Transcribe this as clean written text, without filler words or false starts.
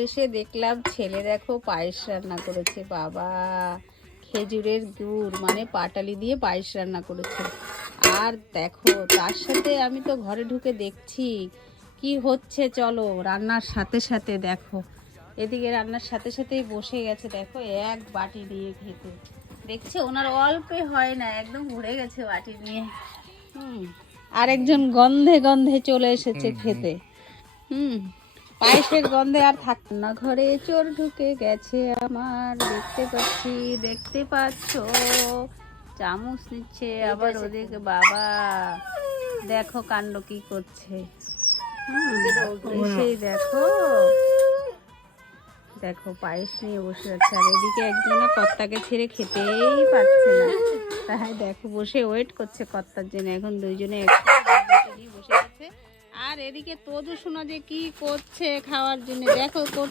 এসে দেখলাম ছেলে দেখো পায়েস রান্না করেছে। বাবা, খেজুরের গুড় মানে পাটালি দিয়ে পায়েস রান্না করেছে। আর দেখো তার সাথে আমি তো ঘরে ঢুকে দেখছি কি হচ্ছে। চলো রান্নার সাথে সাথে দেখো, এদিকে রান্নার সাথে সাথেই বসে গেছে দেখো এক বাটি নিয়ে খেতে। দেখছে ওনার অল্পে হয় না, একদম ভরে গেছে বাটি নিয়ে। আরেকজন গন্ধে গন্ধে চলে এসেছে খেতে। পায়েসের গন্ধে আর থাকতো না। ঘরে চোর ঢুকে গেছে আমার, দেখতে পাচ্ছ। চামচ নিচ্ছে আবার ওদিকে। বাবা দেখো কাণ্ড কি করছে। এসেই দেখো দেখো পায়েস নিয়ে বসে আছে। আর এদিকে একজনা কর্তাকে ছেড়ে খেতেই পাচ্ছে না, তাই দেখো বসে ওয়েট করছে কর্তার জন্য। এখন দুইজনে একসাথে নিয়ে বসে আছে। আর এদিকে তোজো শোনা যে কি করছে খাওয়ার জন্য, দেখো